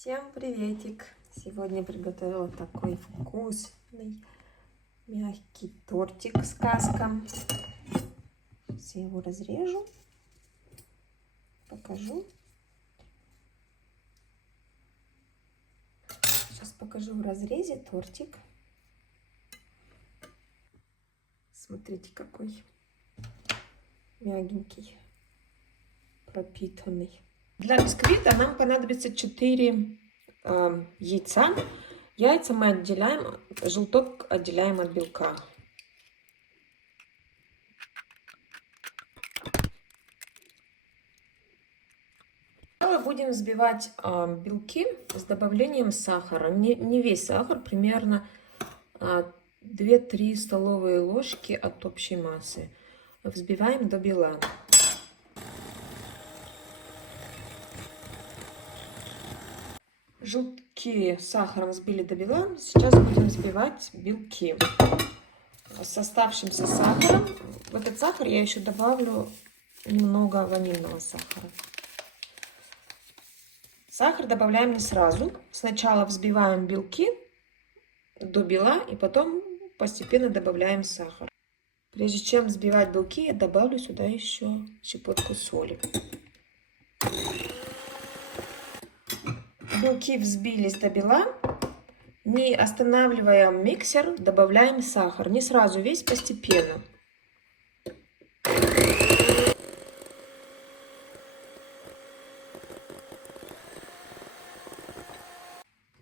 Всем приветик! Сегодня приготовила такой вкусный мягкий тортик с каском. Сейчас я его разрежу, покажу. Сейчас покажу в разрезе тортик. Смотрите, какой мягенький, пропитанный. Для бисквита нам понадобится 4 яйца. Яйца мы отделяем, желток отделяем от белка. Будем взбивать белки с добавлением сахара. Не весь сахар, примерно 2-3 столовые ложки от общей массы. Взбиваем до бела. Желтки с сахаром взбили до бела. Сейчас будем взбивать белки. С оставшимся сахаром. В этот сахар я еще добавлю немного ванильного сахара. Сахар добавляем не сразу. Сначала взбиваем белки до бела и потом постепенно добавляем сахар. Прежде чем взбивать белки, я добавлю сюда еще щепотку соли. Белки взбились до бела. Не останавливая миксер, добавляем сахар. Не сразу, весь, постепенно.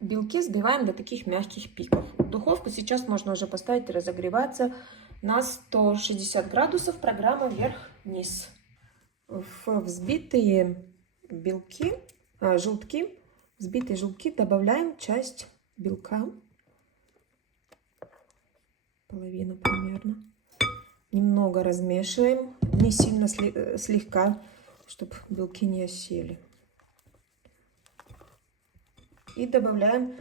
Белки взбиваем до таких мягких пиков. Духовку сейчас можно уже поставить разогреваться на 160 градусов. Программа вверх-вниз. В взбитые белки, желтки, взбитые желтки добавляем часть белка, половину примерно. Немного размешиваем, не сильно, слегка, чтобы белки не осели. И добавляем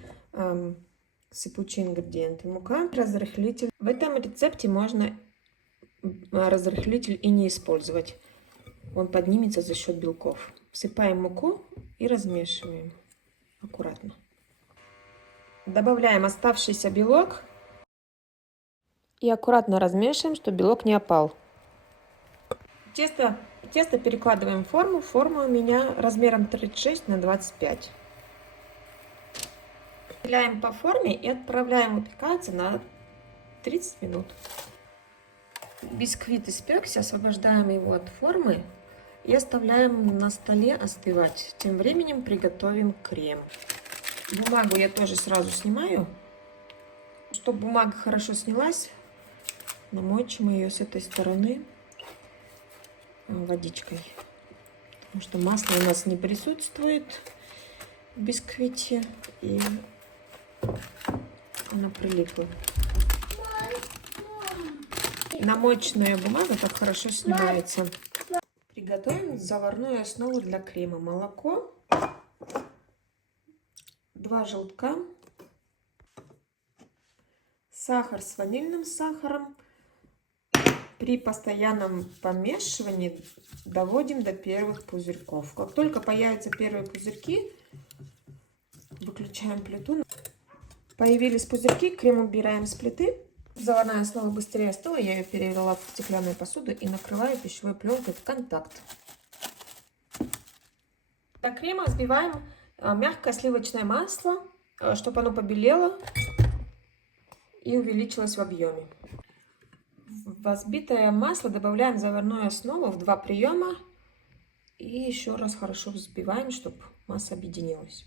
сыпучие ингредиенты. Мука, разрыхлитель. В этом рецепте можно разрыхлитель и не использовать. Он поднимется за счет белков. Всыпаем муку и размешиваем аккуратно. Добавляем оставшийся белок и аккуратно размешиваем, чтобы белок не опал. Тесто перекладываем в форму. Форма у меня размером 36 на 25. Разделяем по форме и отправляем выпекаться на 30 минут. Бисквит испекся, освобождаем его от формы и оставляем на столе остывать. Тем временем приготовим крем. Бумагу я тоже сразу снимаю. Чтобы бумага хорошо снялась, намочим ее с этой стороны водичкой. Потому что масло у нас не присутствует в бисквите. И она прилипла. Намоченная бумага так хорошо снимается. Приготовим заварную основу для крема. Молоко, 2 желтка, сахар с ванильным сахаром. При постоянном помешивании доводим до первых пузырьков. Как только появятся первые пузырьки, выключаем плиту. Появились пузырьки, крем убираем с плиты. Заварная основа быстрее остыла, я ее перевела в стеклянную посуду и накрываю пищевой пленкой в контакт. Для крема взбиваем мягкое сливочное масло, чтобы оно побелело и увеличилось в объеме. В взбитое масло добавляем заварную основу в 2 приема и еще раз хорошо взбиваем, чтобы масса объединилась.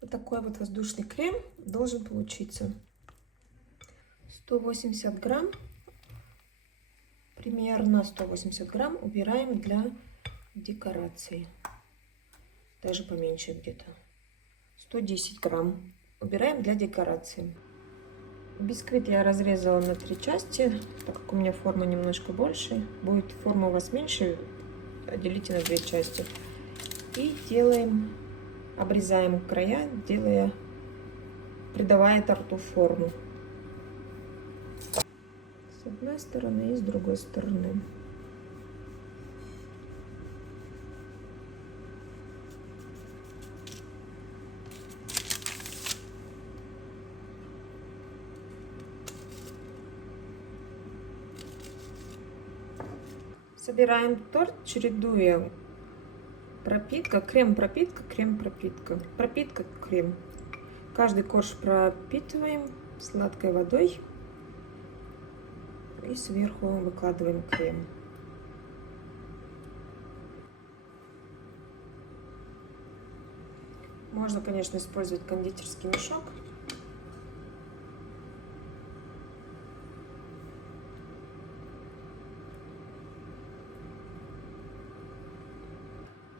Вот такой вот воздушный крем должен получиться. 180 грамм, примерно 180 грамм убираем для декорации. Даже поменьше где-то. 110 грамм убираем для декорации. Бисквит я разрезала на 3 части, так как у меня форма немножко больше. Будет форма у вас меньше, делите на 2 части. И делаем, обрезаем края, придавая торту форму. С одной стороны и с другой стороны. Собираем торт, чередуя пропитка, крем-пропитка, крем-пропитка, пропитка, крем. Каждый корж пропитываем сладкой водой и сверху выкладываем крем. Можно, конечно, использовать кондитерский мешок.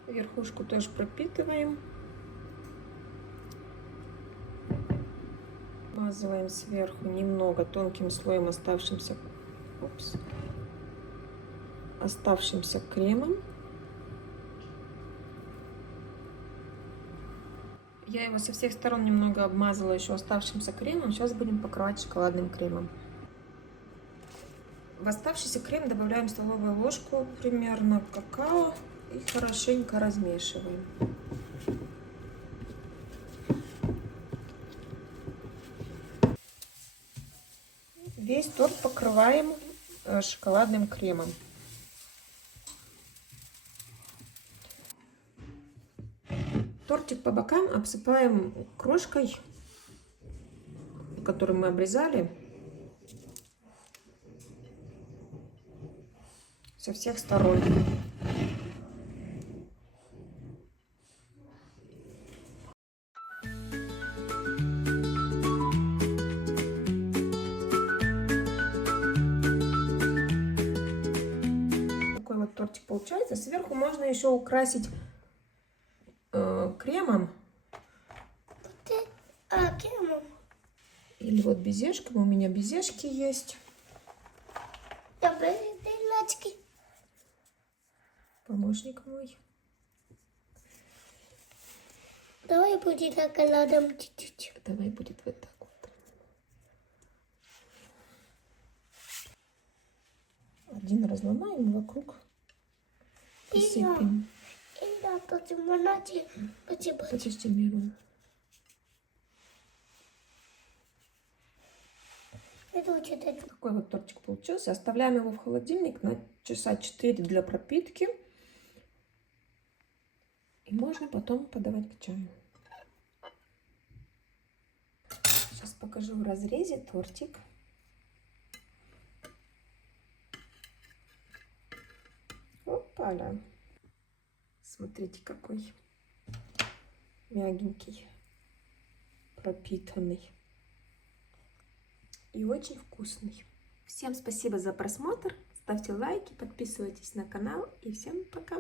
Верхушку тоже пропитываем. Смазываем сверху немного тонким слоем оставшимся кремом. Я его со всех сторон немного обмазала еще оставшимся кремом. Сейчас будем покрывать шоколадным кремом. В оставшийся крем добавляем столовую ложку примерно какао и хорошенько размешиваем. Весь торт покрываем шоколадным кремом. Тортик по бокам обсыпаем крошкой, которую мы обрезали, со всех сторон. Такой вот тортик получается. Сверху можно еще украсить кремом. Кремом. Или вот безешками. У меня безешки есть. Помощник мой. Давай будет шоколадом чуть-чуть. Давай будет вот так вот. Один разломаем, вокруг посыпем. Почистим. Такой вот тортик получился. Оставляем его в холодильник на часа 4 для пропитки. И можно потом подавать к чаю. Сейчас покажу в разрезе тортик. Опа-ля. Смотрите, какой мягенький, пропитанный и очень вкусный. Всем спасибо за просмотр. Ставьте лайки, подписывайтесь на канал и всем пока!